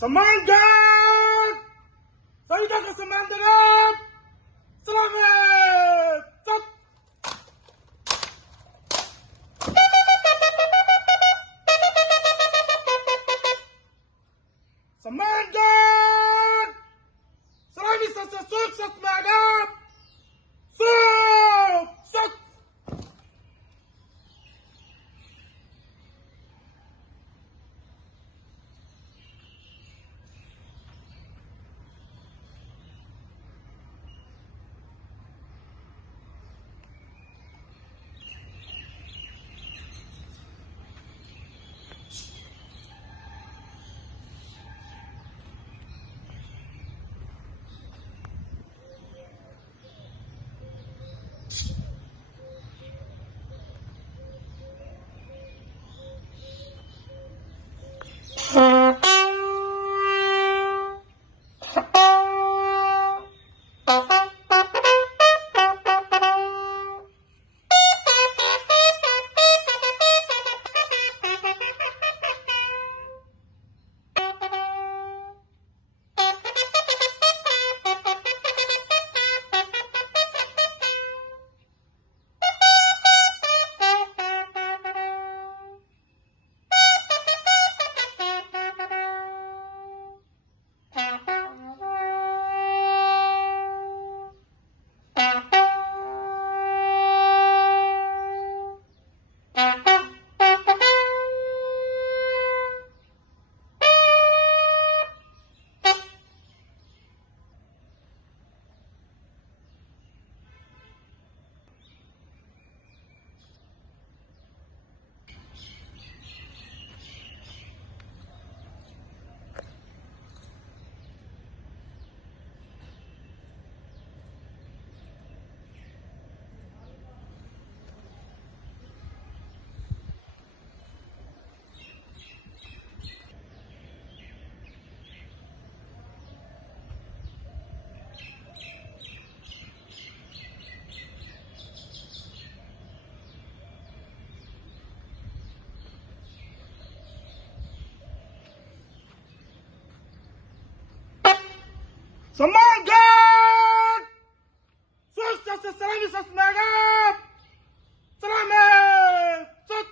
सम्मान गार्ड, शहीदों को सम्मान देना, सलामत सब। सम्मान गार्ड, सलामी सबसे सूख सत में आदाब, सूख सत। सम्मान गार्ड, सूख सत से सलामी सत में आदाब, सलामत सत।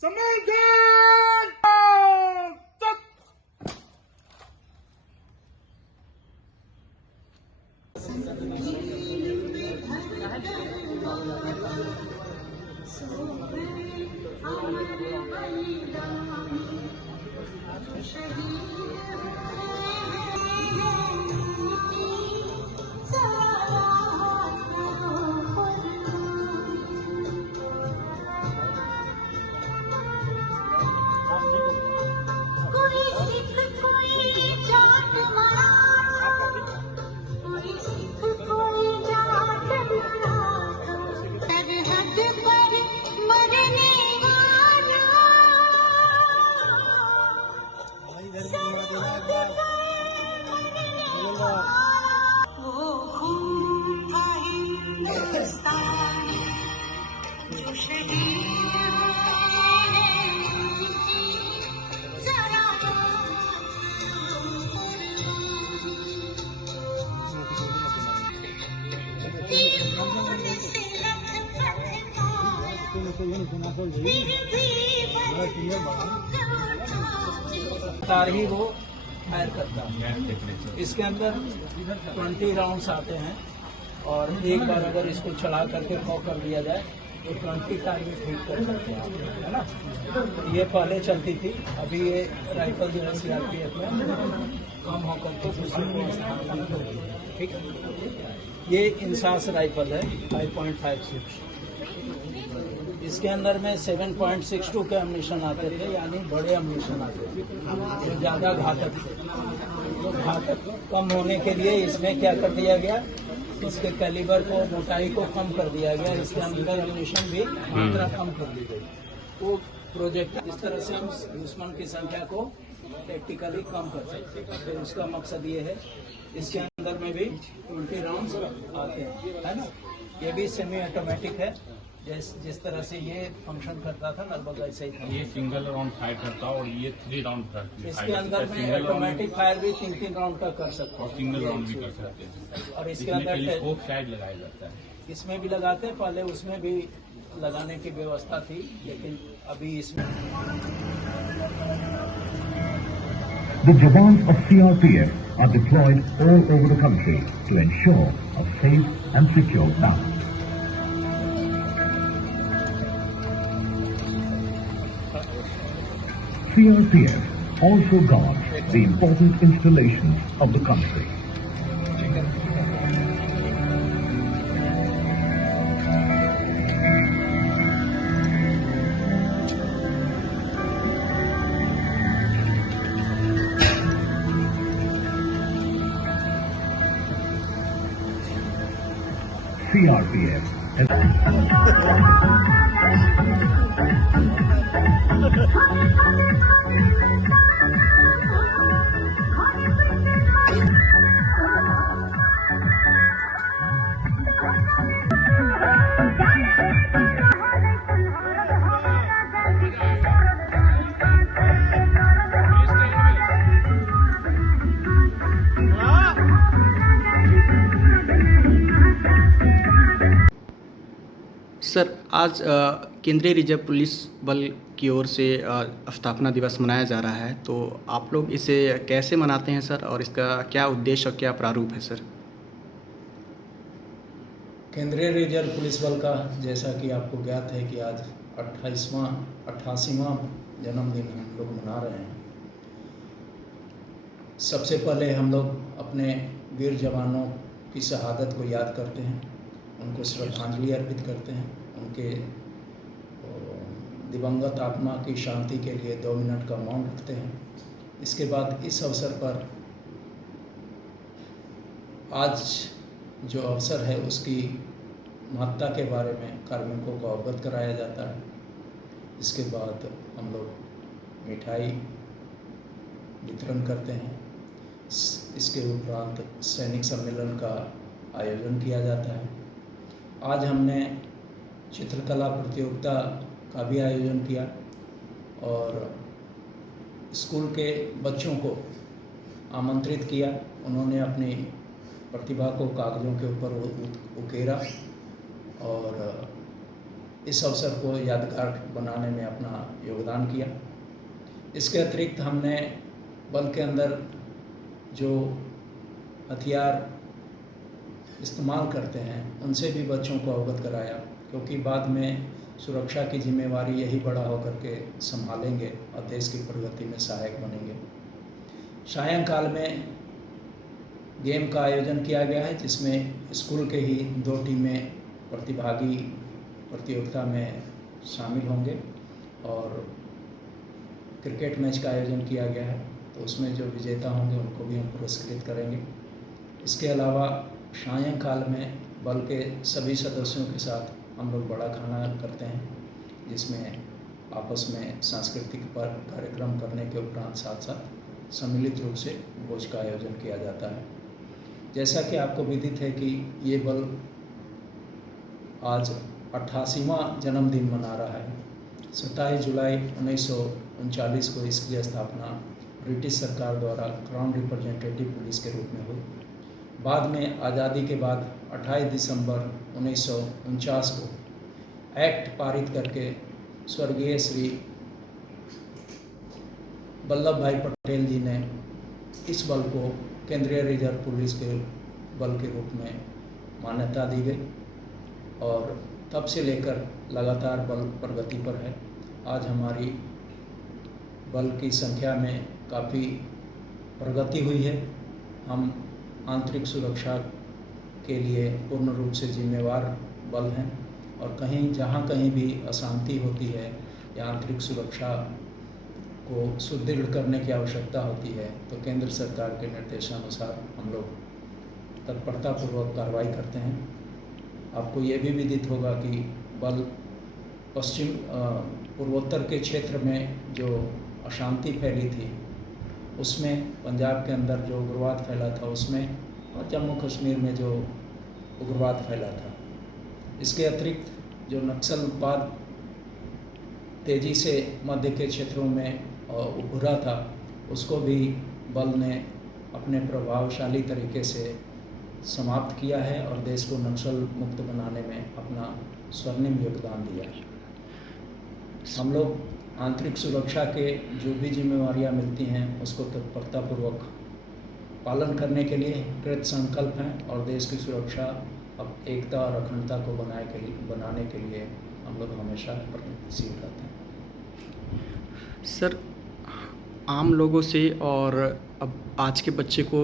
सम्मान गार्ड, सत। तार ही वो फायर करता है। इसके अंदर 20 राउंड्स आते हैं और एक बार अगर इसको चढ़ा करके फॉक कर दिया जाए तो 20 टारगेट हिट कर सकते हैं, है ना। ये पहले चलती थी, अभी ये राइफल जो है CRPF में कम होकर के दूसरे को स्थानांतरित हो गई है, ठीक है। ये इंसास राइफल है 5.56। इसके अंदर में 7.62 के एम्यूनिशन आते थे, यानी बड़े एम्यूनिशन आते थे जो ज़्यादा घातक थे। तो घातक कम होने के लिए इसमें क्या कर दिया गया, इसके कैलिबर को, मोटाई को कम कर दिया गया। इसके अंदर एम्यूनिशन भी मात्रा कम कर दी गई। वो प्रोजेक्ट इस तरह से हम दुश्मन की संख्या को टैक्टिकली कम कर सकते हैं। तो इसका मकसद ये है। इसके अंदर में भी 20 राउंड्स आते हैं, है ना। ये भी सेमी ऑटोमेटिक है, जिस तरह से ये फंक्शन करता था लगभग ऐसे ही था। ये सिंगल राउंड फायर करता और ये 3 राउंड इसके अंदर में ऑटोमेटिक फायर भी 3 राउंड का कर सकते और हैं, सिंगल राउंड भी कर सकते हैं। और इसके इसमें अंदर टेलीस्कोप शायद लगाया जाता है। इसमें भी लगाते हैं, पहले उसमें भी लगाने की व्यवस्था थी, लेकिन अभी इसमें The jawans of CRPF are deployed all over the country to ensure a safe and secure town. CRPF also guards the important installations of the country. CRPF has sir, आज केंद्रीय रिजर्व पुलिस बल की ओर से स्थापना दिवस मनाया जा रहा है, तो आप लोग इसे कैसे मनाते हैं सर, और इसका क्या उद्देश्य और क्या प्रारूप है सर? केंद्रीय रिजर्व पुलिस बल का, जैसा कि आपको ज्ञात है कि आज 88वां जन्मदिन हम लोग मना रहे हैं। सबसे पहले हम लोग अपने वीर जवानों की शहादत को याद करते हैं, उनको श्रद्धांजलि अर्पित करते हैं, उनके दिवंगत आत्मा की शांति के लिए 2 मिनट का मौन रखते हैं। इसके बाद इस अवसर पर आज जो अवसर है उसकी महत्ता के बारे में कार्मिकों को अवगत कराया जाता है। इसके बाद हम लोग मिठाई वितरण करते हैं। इसके उपरांत सैनिक सम्मेलन का आयोजन किया जाता है। आज हमने चित्रकला प्रतियोगिता का भी आयोजन किया और स्कूल के बच्चों को आमंत्रित किया। उन्होंने अपनी प्रतिभा को कागज़ों के ऊपर उकेरा और इस अवसर को यादगार बनाने में अपना योगदान किया। इसके अतिरिक्त हमने बल के अंदर जो हथियार इस्तेमाल करते हैं उनसे भी बच्चों को अवगत कराया, क्योंकि बाद में सुरक्षा की जिम्मेवारी यही बड़ा होकर के संभालेंगे और देश की प्रगति में सहायक बनेंगे। सायंकाल में गेम का आयोजन किया गया है, जिसमें स्कूल के ही 2 टीमें प्रतिभागी प्रतियोगिता में शामिल होंगे और क्रिकेट मैच का आयोजन किया गया है, तो उसमें जो विजेता होंगे उनको भी हम पुरस्कृत करेंगे। इसके अलावा सायंकाल में बल के सभी सदस्यों के साथ हम लोग बड़ा खाना करते हैं, जिसमें आपस में सांस्कृतिक कार्यक्रम करने के उपरांत साथ साथ सम्मिलित रूप से भोज का आयोजन किया जाता है। जैसा कि आपको विदित है कि ये बल आज 88वां जन्मदिन मना रहा है। 27 जुलाई 1939 को इसकी स्थापना ब्रिटिश सरकार द्वारा क्राउन रिप्रेजेंटेटिव पुलिस के रूप में हुई। बाद में आज़ादी के बाद 28 दिसंबर 1949 को एक्ट पारित करके स्वर्गीय श्री वल्लभ भाई पटेल जी ने इस बल को केंद्रीय रिजर्व पुलिस के बल के रूप में मान्यता दी गई और तब से लेकर लगातार बल प्रगति पर है। आज हमारी बल की संख्या में काफ़ी प्रगति हुई है। हम आंतरिक सुरक्षा के लिए पूर्ण रूप से जिम्मेवार बल हैं और जहाँ कहीं भी अशांति होती है या आंतरिक सुरक्षा को सुदृढ़ करने की आवश्यकता होती है तो केंद्र सरकार के निर्देशानुसार हम लोग तत्परतापूर्वक कार्रवाई करते हैं। आपको ये भी विदित होगा कि बल पूर्वोत्तर के क्षेत्र में जो अशांति फैली थी उसमें, पंजाब के अंदर जो उग्रवाद फैला था उसमें, और जम्मू कश्मीर में जो उग्रवाद फैला था। इसके अतिरिक्त जो नक्सलवाद तेज़ी से मध्य के क्षेत्रों में उभरा था, उसको भी बल ने अपने प्रभावशाली तरीके से समाप्त किया है और देश को नक्सल मुक्त बनाने में अपना स्वर्णिम योगदान दिया है। हम लोग आंतरिक सुरक्षा के जो भी जिम्मेवारियां मिलती हैं उसको तत्परतापूर्वक पालन करने के लिए कृत संकल्प हैं और देश की सुरक्षा, अब एकता और अखंडता को बनाने के लिए हम लोग हमेशा प्रयत्नशील रहते हैं। सर, आम लोगों से और अब आज के बच्चे को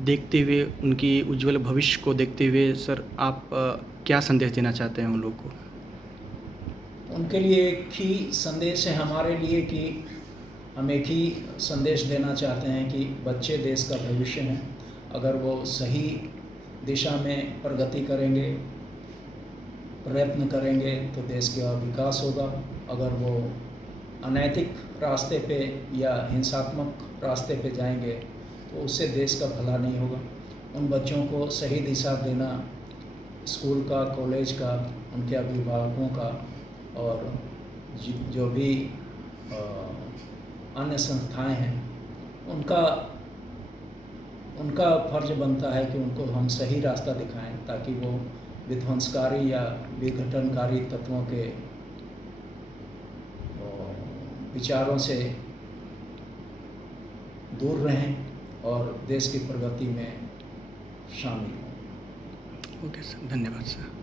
देखते हुए, उनकी उज्जवल भविष्य को देखते हुए सर, आप क्या संदेश देना चाहते हैं उन लोगों को? उनके लिए एक ही संदेश है हमारे लिए कि हम एक ही संदेश देना चाहते हैं कि बच्चे देश का भविष्य हैं। अगर वो सही दिशा में प्रगति करेंगे, प्रयत्न करेंगे तो देश का विकास होगा। अगर वो अनैतिक रास्ते पे या हिंसात्मक रास्ते पे जाएंगे तो उससे देश का भला नहीं होगा। उन बच्चों को सही दिशा देना स्कूल का, कॉलेज का, उनके अभिभावकों का और जो भी अन्य संस्थाएं हैं उनका फर्ज बनता है कि उनको हम सही रास्ता दिखाएं ताकि वो विध्वंसकारी या विघटनकारी तत्वों के विचारों से दूर रहें और देश की प्रगति में शामिल हों। ओके सर, धन्यवाद सर।